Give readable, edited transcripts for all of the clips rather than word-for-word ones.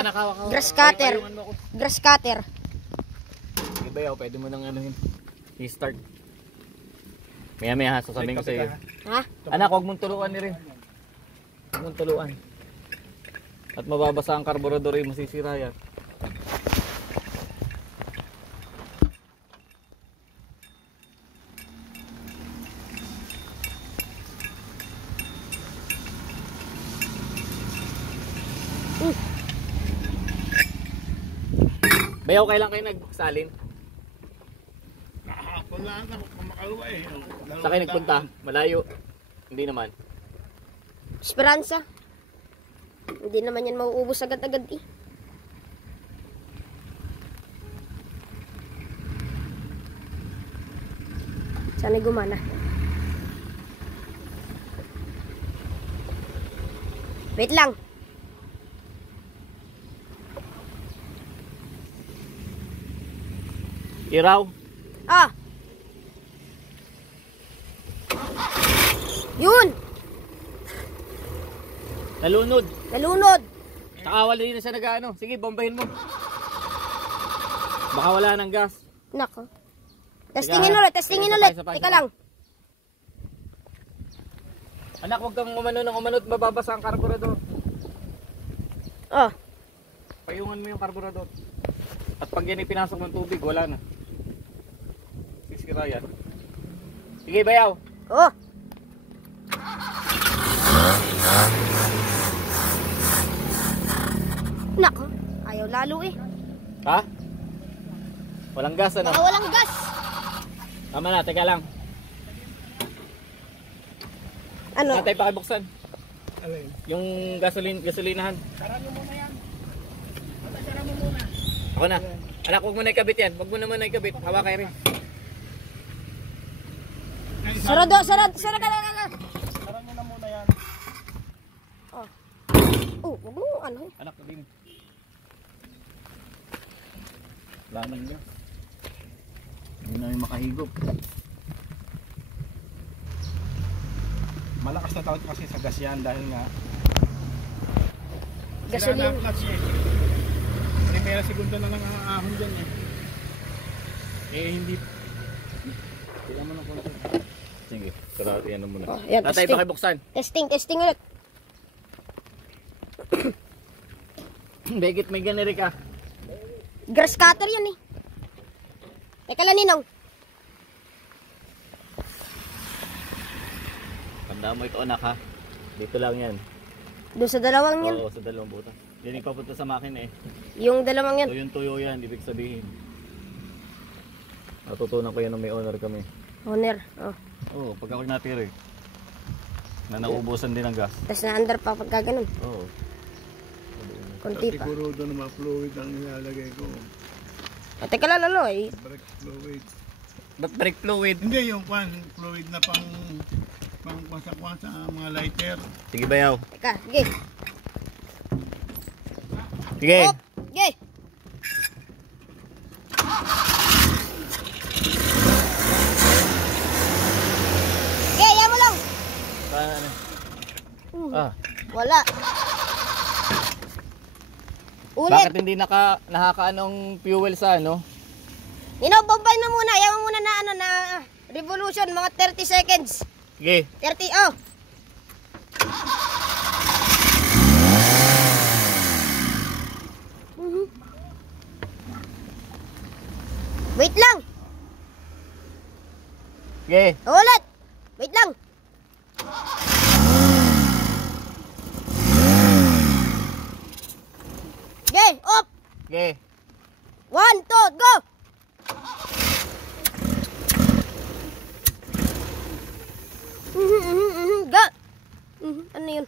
Grass cutter. Grass cutter. Sige Bayaw, pwede mo nang anuhin. I-start. Maya ha, sasabihin ko sa iyo. Ha? Anak, huwag mong tuluan ni rin. Huwag mong tuluan. At mababasa ang karburador, masisira yan. Bayaw, kailan kayo nagsalin? Wala na, kumakaluwa eh. Saan kayo nagpunta? Malayo? Hindi naman. Esperanza. Hindi naman yan mauubos agad-agad eh. Sana'y gumana. Wait lang. Iraw? Ah! Yun! Nalunod. Nalunod! Nakawala din na siya nag-ano. Sige, bombahin mo. Baka wala ng gas. Nako. Testingin ulit, testingin ulit. Teka lang. Anak, huwag kang umano ng umano at mababasa ang karburador. Oh. Payungan mo yung karburador. At pag yan ipinasok ng tubig, wala na. Sisira yan. Sige, Bayaw. Oh. Nako. Ayaw lalo eh. Ha? Walang gas, ano? Baka walang gas. Tama na, teka lang. Ano? Natay pakibuksan. Alin? Yung gasolinahan. Sara mo muna yan. Sara mo muna. Ako na. Anak, huwag mo na ikabit yan. Huwag mo naman na ikabit. Hawa kayo rin. Sarado, sarado, sarado. Sara mo na muna yan. Oh. Oh, wag mo ano eh. Anak, din. Laman niya. Hindi na yung makahigop. Malakas na tawad kasi sa gas yan dahil nga Gasolina. sira na clutch eh. Primera segunda na lang ang ahon dyan eh. Eh hindi. Tignan mo ng konti. Sige, sarado yan muna. Oh, yan, Natay testing. pakibuksan. Testing ulit. Begit, may ganiri ka. Grass cutter yan eh. Teka lang, Ninong. Tandaan mo ito, anak, ha. Dito lang yan. Doon sa dalawang yan. Oo, sa dalawang butas. Yan yung papunta sa makina eh. Yung dalawang yan. Tuyo yan, ibig sabihin. Natutunan ko yan nung may owner kami. Honor. Oh. Oo, pag ako natira eh. Na nauubusan din ang gas. Tapos na-under pa pagka ganun. Oo. Kunti pa. siguro doon mga fluid ang nilalagay ko. O, teka lang, ano eh. Brake fluid. Ba't brake fluid? Hindi yung fluid na pang kwasa-kwasa mga lighter. Sige, Bayaw. Teka, sige. Sige. Op, sige. Sige, yan mo lang. Ano? Ah. Wala. Ulit. Bakit hindi nakakaanong fuel sa ano? Bombay na muna. Yan mo muna na ano na revolution. Mga 30 seconds. Sige. 30, oh. Wait lang. Sige. Ulit. Wait lang. Okay, up. Sige. 1, 2, go. Go. Ano yun?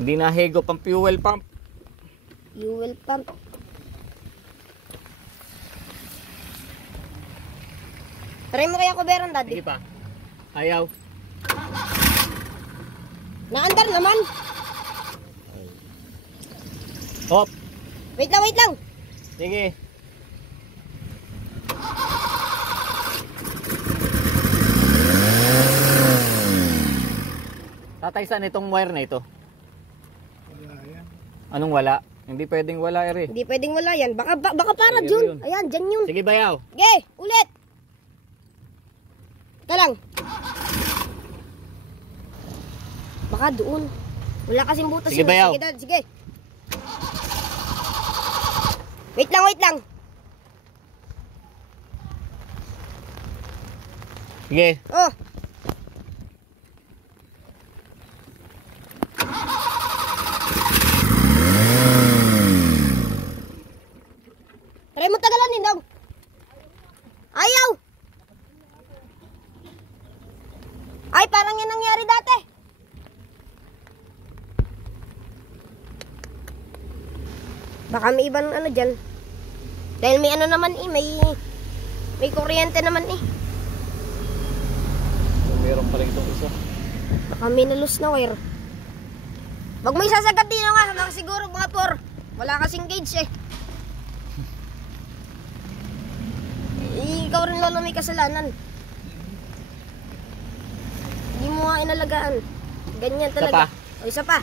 Hindi nahigop ang fuel pump. Fuel pump. Try mo kaya kuberan, daddy. Sige pa. Ayaw. Naandar naman. Hop. Wait lang, wait lang. Sige. Tatay, saan itong wire na ito? Wala yan. Anong wala? Hindi pwedeng wala, ere. Hindi pwedeng wala yan. Baka para Ay, dyan. yun. Ayan, dyan yun. Sige, bayaw. Sige, ulit. Ika lang. Baka doon. Wala kasing butas Sige, yun. bayaw. Sige, dad, sige. Wait lang, wait lang. Sige. Oh. Try mo tagalan din daw. Ayaw. Ay, parang yan nangyari dati. Baka may ibang ano dyan. Dahil may ano naman may kuryente naman eh. Meron pa rin itong isa. Baka may nalus na wire. Wag mo isasagad din nga, mga siguro mga 4. Wala kasing gauge eh. Ikaw rin lolo may kasalanan. Hindi mo nga inalagaan. Ganyan talaga. Isa pa. O, isa pa.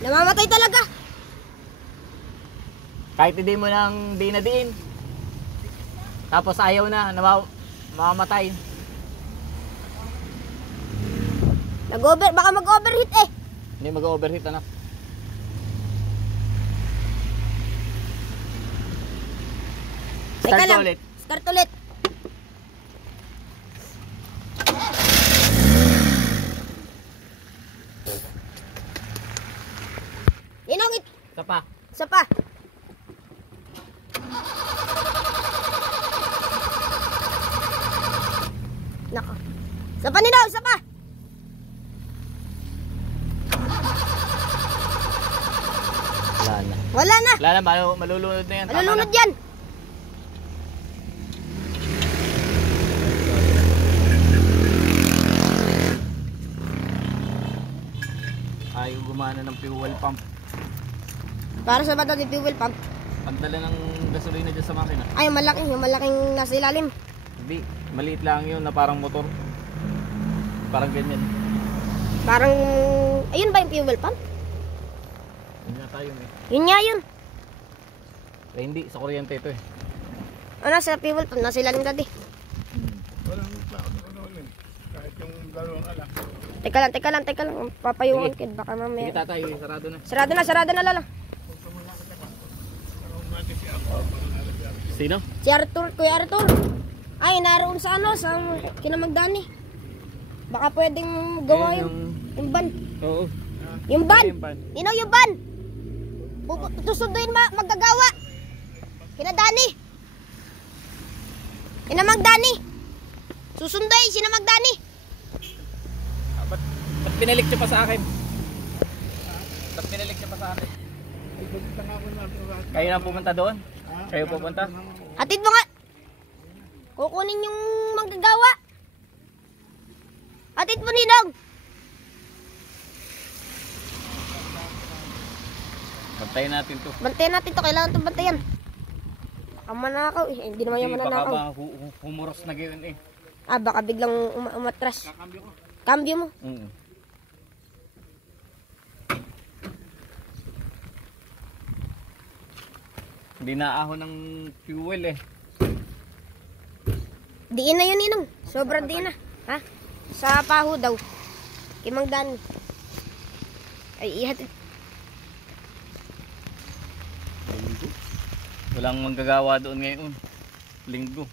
Namamatay talaga. Kahit hindi mo nang di na diin. Tapos ayaw na, mamamatay. Baka mag-overheat eh. Hindi mag-overheat, anak. Teka Start lang. ulit. Start ulit. Inong Isa pa. isa pa. Nako. Isa pa nino, isa pa. Wala na. Wala na. Wala na, malulunod na yan. Tama Malulunod na. yan. Ayaw gumana ng fuel pump. Para sa bata yung fuel pump. Pagdala ng gasolina dyan sa makina. Ay, yung malaking nasa ilalim. Hindi, maliit lang yun na parang motor. Parang ganyan. Parang, ayun ba yung fuel pump? Hindi na tayo eh. Yun nga yun. Eh, hindi, sa kuryente ito eh. Ano, sa fuel pump, nasa ilalim dati. Walang tao na ulit. Kahit yung dalawang alam. Teka lang. Papayungan kid, baka Sige mamaya. tatay, sarado na. Sarado na lala. Sino? Si Arthur, Kuya Arthur. Ay, naroon sa ano, sa Kinamagdani. Baka pwedeng gawa Ayun, yung ban. Oo. Yung ban. Ayun, ban. Nino, yung ban. Tusunduin magagawa. Kinadani. Kinamagdani. Susunduin, Sinamagdani. Ba't pinalik siya pa sa akin? Ba't pinalik siya pa sa akin? Kayo na pumunta doon? Kayo pupunta? Hatid mo nga. Kukunin yung manggagawa. Hatid mo, Ninong. Bantayin natin to. Bantayan natin to. Kailangan itong bantayan. Baka manakaw eh. Hindi naman yung Baka manakaw. ba humuros na gayon eh. Ah, baka biglang umatras. Kakambyo ko. Cambio mo. Hindi naahon ng fuel eh. Diin na yun, Ninong. Sobrang diin na. Ha? Sa paho daw. Kimang Dan. Ay, ihatid. Walang manggagawa doon ngayon. Linggo.